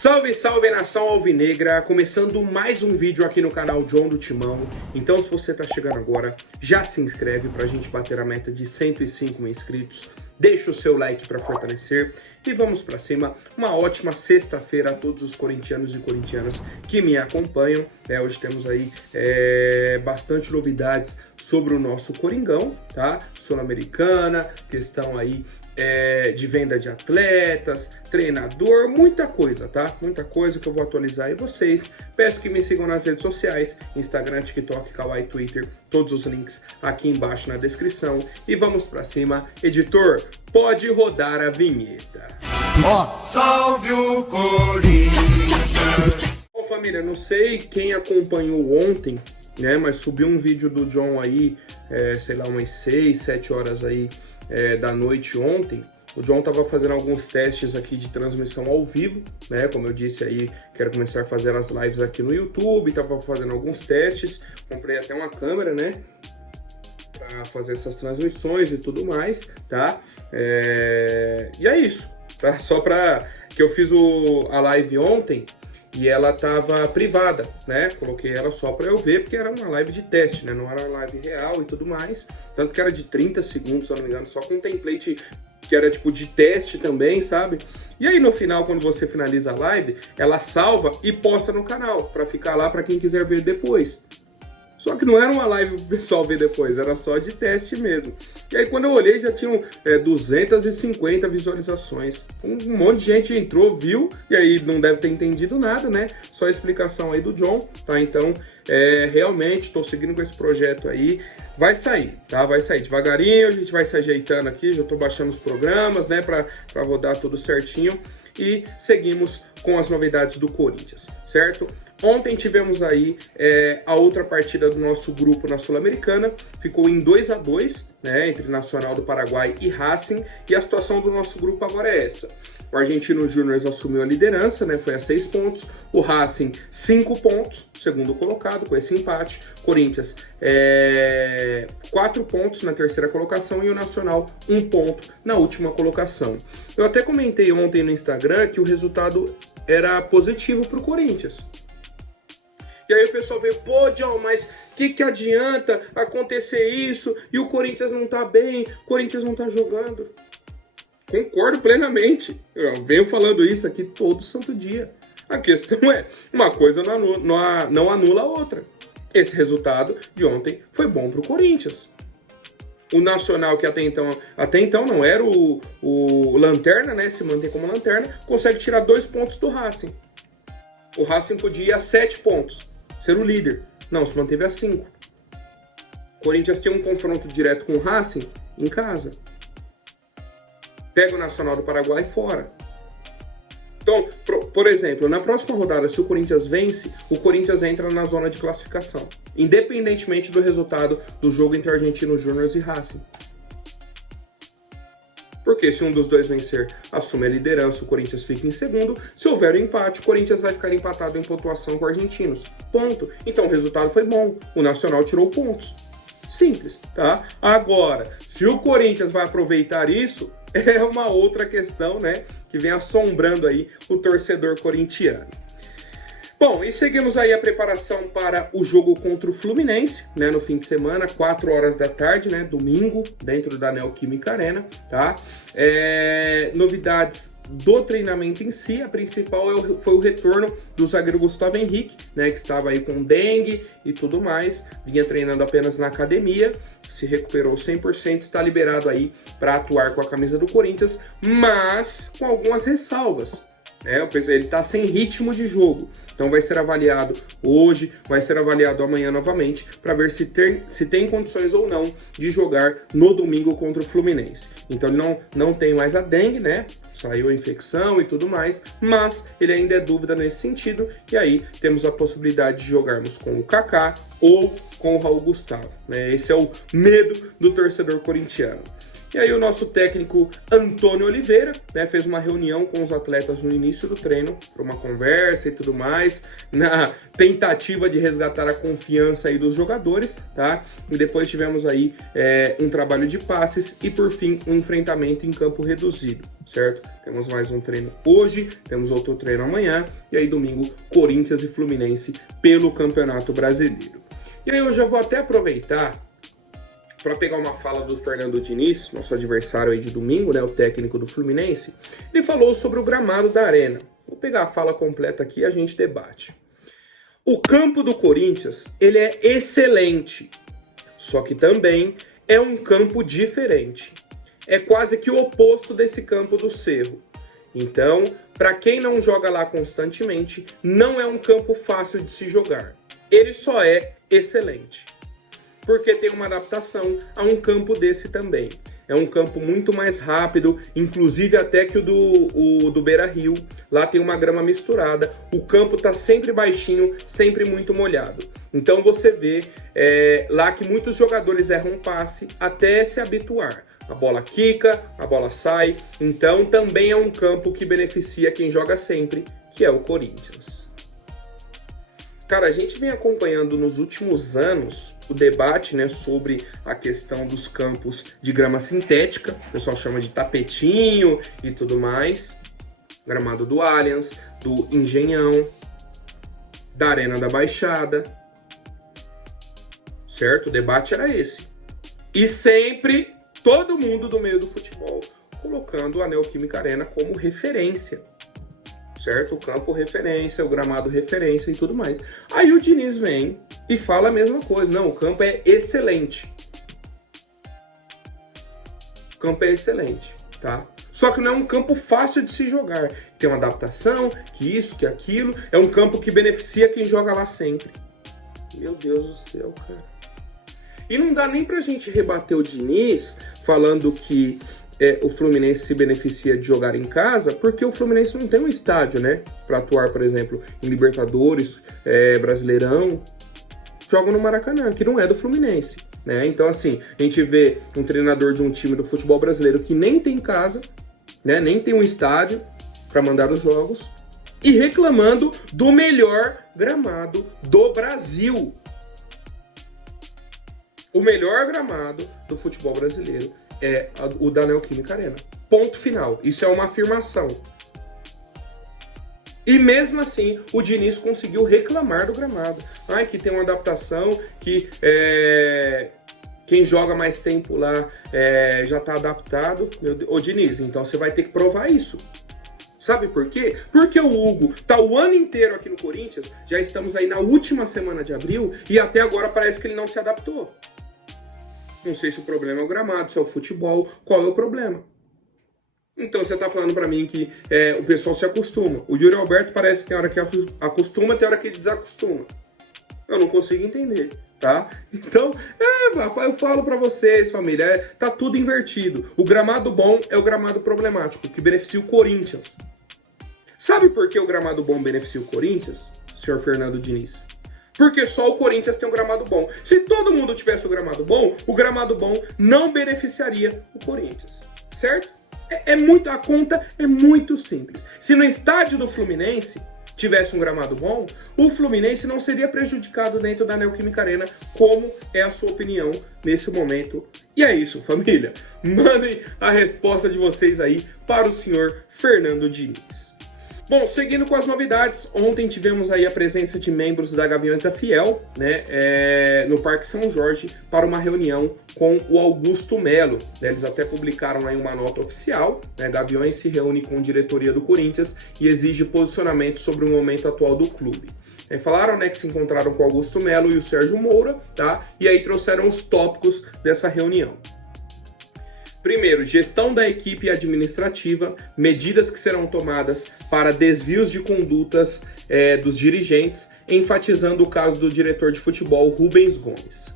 Salve, salve, nação alvinegra! Começando mais um vídeo aqui no canal John do Timão. Então, se você tá chegando agora, já se inscreve pra gente bater a meta de 105 mil inscritos. Deixa o seu like para fortalecer e vamos pra cima. Uma ótima sexta-feira a todos os corintianos e corintianas que me acompanham. Hoje temos aí bastante novidades sobre o nosso Coringão, tá? Sul-Americana, questão aí de venda de atletas, treinador, muita coisa, tá? Muita coisa que eu vou atualizar aí vocês. Peço que me sigam nas redes sociais, Instagram, TikTok, Kawaii, Twitter, todos os links aqui embaixo na descrição. E vamos pra cima. Editor, pode rodar a vinheta. Salve o Corinthians! Bom, família, não sei quem acompanhou ontem, né? Mas subiu um vídeo do John aí, sei lá, umas 6, 7 horas aí da noite ontem. O John tava fazendo alguns testes aqui de transmissão ao vivo, né? Como eu disse aí, quero começar a fazer as lives aqui no YouTube, tava fazendo alguns testes, comprei até uma câmera, né? Pra fazer essas transmissões e tudo mais, tá? E é isso, tá? Só pra que eu fiz a live ontem e ela tava privada, né? Coloquei ela só pra eu ver, porque era uma live de teste, né? Não era uma live real e tudo mais. Tanto que era de 30 segundos, se eu não me engano, só com um template que era tipo de teste também, sabe? E aí no final, quando você finaliza a live, ela salva e posta no canal, pra ficar lá pra quem quiser ver depois. Só que não era uma live pro pessoal ver depois, era só de teste mesmo. E aí quando eu olhei já tinham 250 visualizações. Um monte de gente entrou, viu, e aí não deve ter entendido nada, né? Só a explicação aí do John, tá? Então, realmente, tô seguindo com esse projeto aí. Vai sair, tá? Vai sair devagarinho, a gente vai se ajeitando aqui, já tô baixando os programas, né? Pra rodar tudo certinho. E seguimos com as novidades do Corinthians, certo? Ontem tivemos aí a outra partida do nosso grupo na Sul-Americana, ficou em 2-2, né, entre Nacional do Paraguai e Racing, e a situação do nosso grupo agora é essa. O Argentino Júnior assumiu a liderança, né, foi a 6 pontos, o Racing 5 pontos, segundo colocado, com esse empate, Corinthians 4 pontos na terceira colocação e o Nacional 1 ponto na última colocação. Eu até comentei ontem no Instagram que o resultado era positivo para o Corinthians. E aí o pessoal veio, pô, John, mas que adianta acontecer isso e o Corinthians não tá bem, o Corinthians não tá jogando? Concordo plenamente, eu venho falando isso aqui todo santo dia. A questão é, uma coisa não anula a outra. Esse resultado de ontem foi bom pro Corinthians. O Nacional, que até então não era o lanterna, né, se mantém como lanterna, consegue tirar 2 pontos do Racing. O Racing podia ir a 7 pontos. Ser o líder. Não, se manteve a 5. Corinthians tem um confronto direto com o Racing em casa. Pega o Nacional do Paraguai fora. Então, por exemplo, na próxima rodada, se o Corinthians vence, o Corinthians entra na zona de classificação, independentemente do resultado do jogo entre Argentino Júnior e Racing. Porque se um dos dois vencer, assume a liderança, o Corinthians fica em segundo. Se houver um empate, o Corinthians vai ficar empatado em pontuação com os argentinos. Ponto. Então o resultado foi bom. O Nacional tirou pontos. Simples, tá? Agora, se o Corinthians vai aproveitar isso, é uma outra questão, né? Que vem assombrando aí o torcedor corintiano. Bom, e seguimos aí a preparação para o jogo contra o Fluminense, né, no fim de semana, 4 horas da tarde, né, domingo, dentro da Neoquímica Arena, tá? Novidades do treinamento em si, a principal foi o retorno do zagueiro Gustavo Henrique, né, que estava aí com dengue e tudo mais, vinha treinando apenas na academia, se recuperou 100%, está liberado aí para atuar com a camisa do Corinthians, mas com algumas ressalvas. Ele está sem ritmo de jogo, então vai ser avaliado hoje, vai ser avaliado amanhã novamente, para ver se tem condições ou não de jogar no domingo contra o Fluminense. Então ele não tem mais a dengue, né? Saiu a infecção e tudo mais, mas ele ainda é dúvida nesse sentido, e aí temos a possibilidade de jogarmos com o Kaká ou com o Raul Gustavo, né? Esse é o medo do torcedor corintiano. E aí o nosso técnico Antônio Oliveira, né, fez uma reunião com os atletas no início do treino, para uma conversa e tudo mais, na tentativa de resgatar a confiança aí dos jogadores, tá? E depois tivemos aí um trabalho de passes e por fim um enfrentamento em campo reduzido, certo? Temos mais um treino hoje, temos outro treino amanhã e aí domingo Corinthians e Fluminense pelo Campeonato Brasileiro. E aí eu já vou até aproveitar para pegar uma fala do Fernando Diniz, nosso adversário aí de domingo, né, o técnico do Fluminense. Ele falou sobre o gramado da Arena. Vou pegar a fala completa aqui e a gente debate. O campo do Corinthians, ele é excelente, só que também é um campo diferente. É quase que o oposto desse campo do Cerro. Então, para quem não joga lá constantemente, não é um campo fácil de se jogar. Ele só é excelente, porque tem uma adaptação a um campo desse também. É um campo muito mais rápido, inclusive até que o do Beira-Rio. Lá tem uma grama misturada, o campo está sempre baixinho, sempre muito molhado. Então você vê lá que muitos jogadores erram passe até se habituar. A bola quica, a bola sai, então também é um campo que beneficia quem joga sempre, que é o Corinthians. Cara, a gente vem acompanhando nos últimos anos o debate, né, sobre a questão dos campos de grama sintética, o pessoal chama de tapetinho e tudo mais, gramado do Allianz, do Engenhão, da Arena da Baixada, certo? O debate era esse. E sempre todo mundo do meio do futebol colocando a Neoquímica Arena como referência. Certo? O campo referência, o gramado referência e tudo mais. Aí o Diniz vem e fala a mesma coisa. Não, o campo é excelente. O campo é excelente, tá? Só que não é um campo fácil de se jogar. Tem uma adaptação, que isso, que aquilo. É um campo que beneficia quem joga lá sempre. Meu Deus do céu, cara. E não dá nem pra gente rebater o Diniz falando que o Fluminense se beneficia de jogar em casa, porque o Fluminense não tem um estádio, né? Para atuar, por exemplo, em Libertadores, Brasileirão. Joga no Maracanã, que não é do Fluminense, né? Então, assim, a gente vê um treinador de um time do futebol brasileiro que nem tem casa, né? Nem tem um estádio para mandar os jogos, e reclamando do melhor gramado do Brasil. O melhor gramado do futebol brasileiro é o da Neoquímica Arena. Ponto final. Isso é uma afirmação. E mesmo assim, o Diniz conseguiu reclamar do gramado. Ai, que tem uma adaptação, que quem joga mais tempo lá já tá adaptado. Meu Deus. Ô Diniz, então você vai ter que provar isso. Sabe por quê? Porque o Hugo tá o ano inteiro aqui no Corinthians, já estamos aí na última semana de abril, e até agora parece que ele não se adaptou. Não sei se o problema é o gramado, se é o futebol, qual é o problema? Então você tá falando pra mim que o pessoal se acostuma. O Yuri Alberto parece que tem hora que acostuma, tem hora que desacostuma. Eu não consigo entender, tá? Então, eu falo pra vocês, família, tá tudo invertido. O gramado bom é o gramado problemático, que beneficia o Corinthians. Sabe por que o gramado bom beneficia o Corinthians, senhor Fernando Diniz? Porque só o Corinthians tem um gramado bom. Se todo mundo tivesse o gramado bom não beneficiaria o Corinthians, certo? A conta é muito simples. Se no estádio do Fluminense tivesse um gramado bom, o Fluminense não seria prejudicado dentro da Neoquímica Arena, como é a sua opinião nesse momento. E é isso, família. Mandem a resposta de vocês aí para o senhor Fernando Diniz. Bom, seguindo com as novidades, ontem tivemos aí a presença de membros da Gaviões da Fiel, né, no Parque São Jorge, para uma reunião com o Augusto Melo. Eles até publicaram aí uma nota oficial, né, Gaviões se reúne com a diretoria do Corinthians e exige posicionamento sobre o momento atual do clube. Falaram, né, que se encontraram com o Augusto Melo e o Sérgio Moura, tá? E aí trouxeram os tópicos dessa reunião. Primeiro, gestão da equipe administrativa, medidas que serão tomadas para desvios de condutas dos dirigentes, enfatizando o caso do diretor de futebol Rubens Gomes.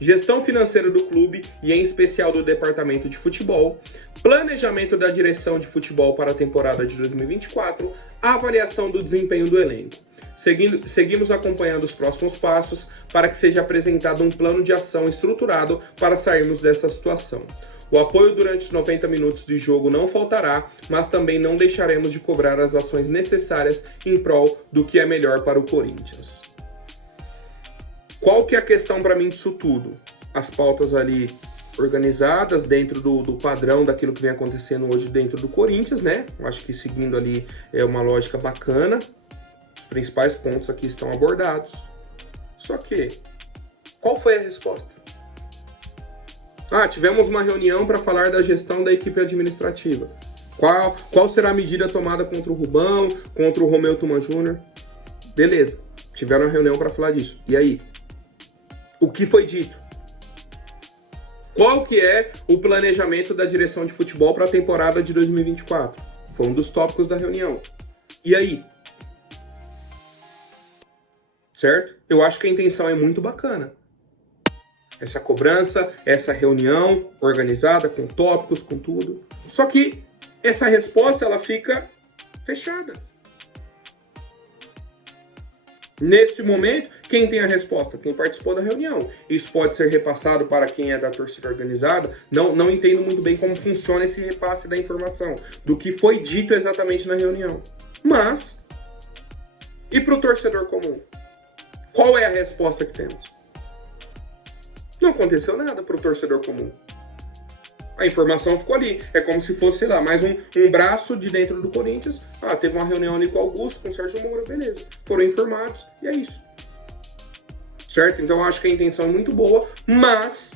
Gestão financeira do clube e em especial do departamento de futebol, planejamento da direção de futebol para a temporada de 2024, avaliação do desempenho do elenco. Seguimos acompanhando os próximos passos para que seja apresentado um plano de ação estruturado para sairmos dessa situação. O apoio durante os 90 minutos de jogo não faltará, mas também não deixaremos de cobrar as ações necessárias em prol do que é melhor para o Corinthians. Qual que é a questão para mim disso tudo? As pautas ali organizadas dentro do padrão daquilo que vem acontecendo hoje dentro do Corinthians, né? Eu acho que seguindo ali é uma lógica bacana. Os principais pontos aqui estão abordados. Só que, qual foi a resposta? Tivemos uma reunião para falar da gestão da equipe administrativa. Qual será a medida tomada contra o Rubão, contra o Romeu Tuma Júnior? Beleza, tiveram uma reunião para falar disso. E aí? O que foi dito? Qual que é o planejamento da direção de futebol para a temporada de 2024? Foi um dos tópicos da reunião. E aí? Certo? Eu acho que a intenção é muito bacana. Essa cobrança, essa reunião organizada, com tópicos, com tudo. Só que essa resposta, ela fica fechada. Nesse momento, quem tem a resposta? Quem participou da reunião. Isso pode ser repassado para quem é da torcida organizada. Não entendo muito bem como funciona esse repasse da informação, do que foi dito exatamente na reunião. Mas, e para o torcedor comum? Qual é a resposta que temos? Não aconteceu nada para o torcedor comum. A informação ficou ali. É como se fosse, sei lá, mais um braço de dentro do Corinthians. Teve uma reunião ali com o Augusto, com o Sérgio Moura, beleza. Foram informados e é isso. Certo? Então eu acho que a intenção é muito boa, mas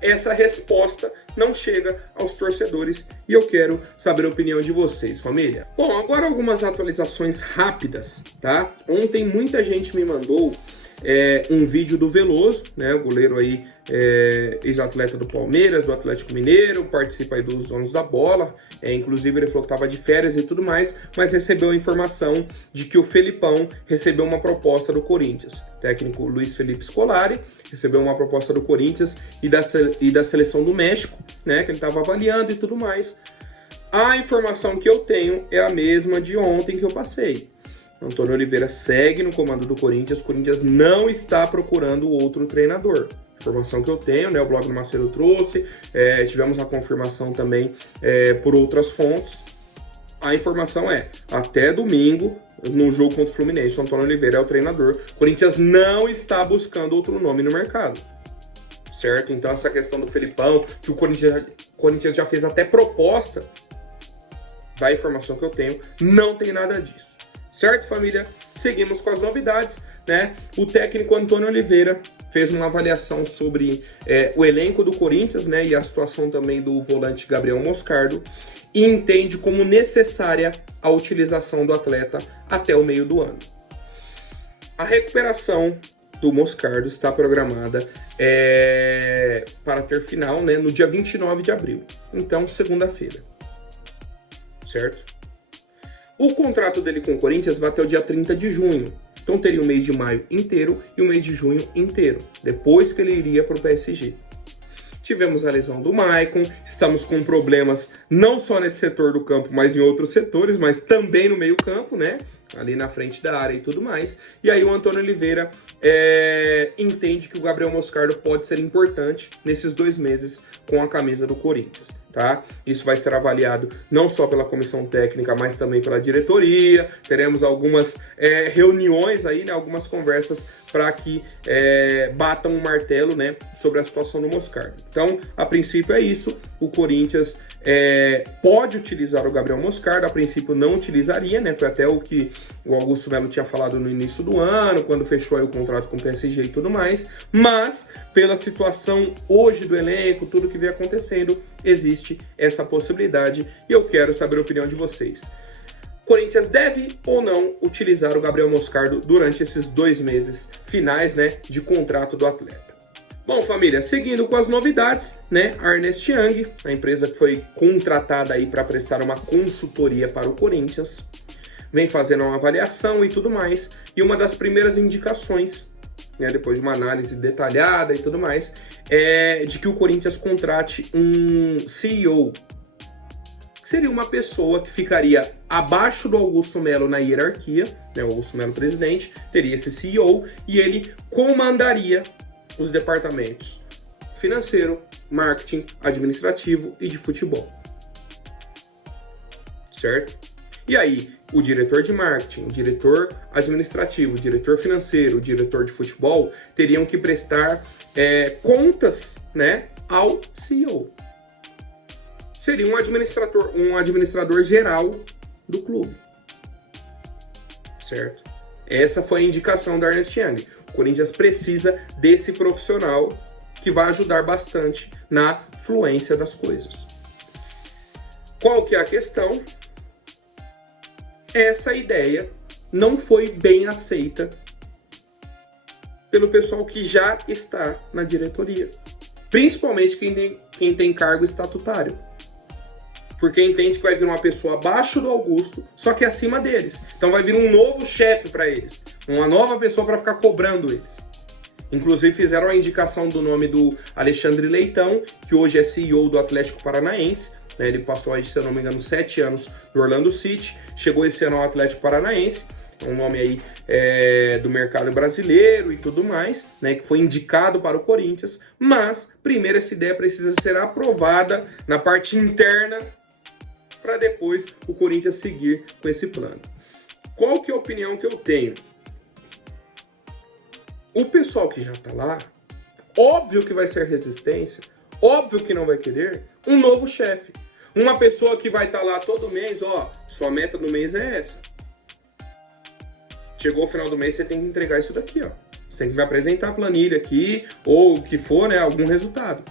essa resposta não chega aos torcedores e eu quero saber a opinião de vocês, família. Bom, agora algumas atualizações rápidas, tá? Ontem muita gente me mandou um vídeo do Veloso, né, o goleiro aí, ex-atleta do Palmeiras, do Atlético Mineiro, participa aí dos Donos da Bola, inclusive ele falou que estava de férias e tudo mais, mas recebeu a informação de que o Felipão recebeu uma proposta do Corinthians. O técnico Luiz Felipe Scolari recebeu uma proposta do Corinthians e da seleção do México, né, que ele estava avaliando e tudo mais. A informação que eu tenho é a mesma de ontem que eu passei. Antônio Oliveira segue no comando do Corinthians. O Corinthians não está procurando outro treinador. Informação que eu tenho, né? O blog do Macedo trouxe. Tivemos a confirmação também por outras fontes. A informação é, até domingo, no jogo contra o Fluminense, o Antônio Oliveira é o treinador. O Corinthians não está buscando outro nome no mercado. Certo? Então essa questão do Felipão, que o Corinthians já fez até proposta, da informação que eu tenho, não tem nada disso. Certo, família? Seguimos com as novidades, né? O técnico Antônio Oliveira fez uma avaliação sobre o elenco do Corinthians, né? E a situação também do volante Gabriel Moscardo. E entende como necessária a utilização do atleta até o meio do ano. A recuperação do Moscardo está programada para ter final, né, no dia 29 de abril. Então, segunda-feira. Certo? O contrato dele com o Corinthians vai até o dia 30 de junho. Então teria o mês de maio inteiro e o mês de junho inteiro, depois que ele iria para o PSG. Tivemos a lesão do Maicon, estamos com problemas não só nesse setor do campo, mas em outros setores, mas também no meio campo, né? Ali na frente da área e tudo mais. E aí o Antônio Oliveira entende que o Gabriel Moscardo pode ser importante nesses 2 meses com a camisa do Corinthians. Tá? Isso vai ser avaliado não só pela comissão técnica, mas também pela diretoria. Teremos algumas reuniões aí, né? Algumas conversas para que batam um martelo, né? Sobre a situação do Moscardo. Então, a princípio é isso. O Corinthians pode utilizar o Gabriel Moscardo. A princípio não utilizaria, né? Foi até o que o Augusto Melo tinha falado no início do ano, quando fechou aí o contrato com o PSG e tudo mais. Mas, pela situação hoje do elenco, tudo que vem acontecendo, existe essa possibilidade e eu quero saber a opinião de vocês. Corinthians deve ou não utilizar o Gabriel Moscardo durante esses 2 meses finais, né, de contrato do atleta? Bom, família, seguindo com as novidades, né, a Ernest Young, a empresa que foi contratada aí para prestar uma consultoria para o Corinthians, vem fazendo uma avaliação e tudo mais, e uma das primeiras indicações, né, depois de uma análise detalhada e tudo mais, de que o Corinthians contrate um CEO, que seria uma pessoa que ficaria abaixo do Augusto Melo na hierarquia, né, o Augusto Melo presidente, teria esse CEO, e ele comandaria os departamentos financeiro, marketing, administrativo e de futebol. Certo? E aí, o diretor de marketing, o diretor administrativo, o diretor financeiro, o diretor de futebol teriam que prestar contas, né, ao CEO. Seria um administrador geral do clube. Certo? Essa foi a indicação da Ernst Young. O Corinthians precisa desse profissional que vai ajudar bastante na fluência das coisas. Qual que é a questão? Essa ideia não foi bem aceita pelo pessoal que já está na diretoria. Principalmente quem tem cargo estatutário. Porque entende que vai vir uma pessoa abaixo do Augusto, só que acima deles. Então vai vir um novo chefe para eles. Uma nova pessoa para ficar cobrando eles. Inclusive fizeram a indicação do nome do Alexandre Leitão, que hoje é CEO do Atlético Paranaense. Né? Ele passou aí, se eu não me engano, 7 anos no Orlando City. Chegou esse ano ao Atlético Paranaense. Um nome aí do mercado brasileiro e tudo mais, né, que foi indicado para o Corinthians. Mas, primeiro, essa ideia precisa ser aprovada na parte interna para depois o Corinthians seguir com esse plano. Qual que é a opinião que eu tenho? O pessoal que já está lá, óbvio que vai ser resistência, óbvio que não vai querer um novo chefe. Uma pessoa que vai estar lá todo mês, ó, sua meta do mês é essa. Chegou o final do mês, você tem que entregar isso daqui, ó. Você tem que me apresentar a planilha aqui, ou o que for, né, algum resultado.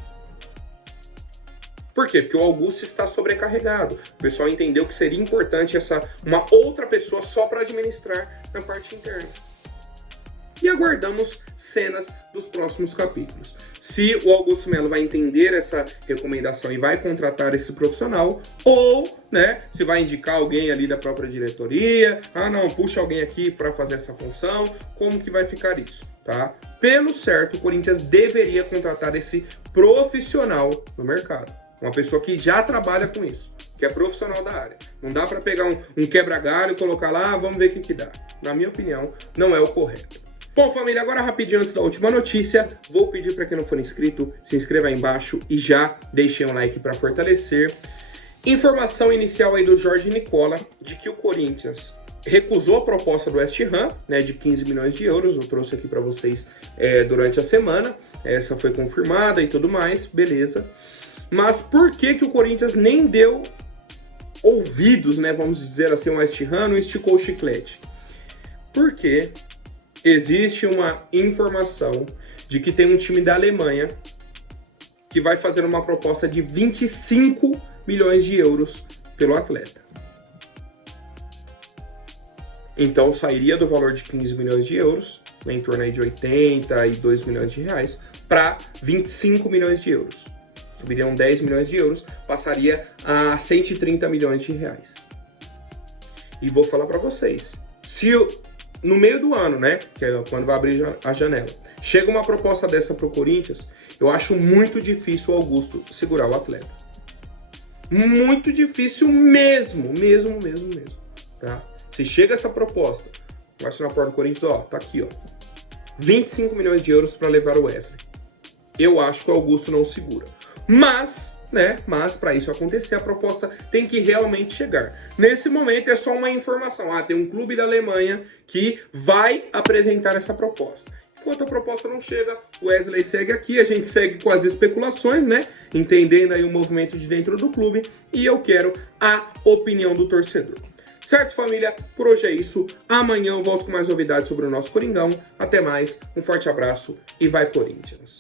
Por quê? Porque o Augusto está sobrecarregado. O pessoal entendeu que seria importante uma outra pessoa só para administrar na parte interna. E aguardamos cenas dos próximos capítulos. Se o Augusto Melo vai entender essa recomendação e vai contratar esse profissional, ou, né, se vai indicar alguém ali da própria diretoria, não, puxa alguém aqui para fazer essa função, como que vai ficar isso, tá? Pelo certo, o Corinthians deveria contratar esse profissional no mercado. Uma pessoa que já trabalha com isso, que é profissional da área. Não dá para pegar um quebra-galho e colocar lá, vamos ver o que dá. Na minha opinião, não é o correto. Bom, família, agora rapidinho antes da última notícia, vou pedir para quem não for inscrito, se inscreva aí embaixo e já deixem um like para fortalecer. Informação inicial aí do Jorge Nicola, de que o Corinthians recusou a proposta do West Ham, né, de 15 milhões de euros, eu trouxe aqui para vocês durante a semana, essa foi confirmada e tudo mais, beleza. Mas por que o Corinthians nem deu ouvidos, né, vamos dizer assim, ao West Ham, não esticou o chiclete? Porque existe uma informação de que tem um time da Alemanha que vai fazer uma proposta de 25 milhões de euros pelo atleta. Então sairia do valor de 15 milhões de euros, né, em torno aí de 82 milhões de reais, para 25 milhões de euros. Subiriam 10 milhões de euros, passaria a 130 milhões de reais. E vou falar para vocês, se no meio do ano, né, que é quando vai abrir a janela, chega uma proposta dessa pro Corinthians, eu acho muito difícil o Augusto segurar o atleta. Muito difícil mesmo, tá? Se chega essa proposta, bate na porta do Corinthians, ó, tá aqui, ó, 25 milhões de euros para levar o Wesley. Eu acho que o Augusto não segura. Mas para isso acontecer, a proposta tem que realmente chegar. Nesse momento é só uma informação. Tem um clube da Alemanha que vai apresentar essa proposta. Enquanto a proposta não chega, o Wesley segue aqui, a gente segue com as especulações, né? Entendendo aí o movimento de dentro do clube, e eu quero a opinião do torcedor. Certo, família? Por hoje é isso. Amanhã eu volto com mais novidades sobre o nosso Coringão. Até mais, um forte abraço e vai Corinthians!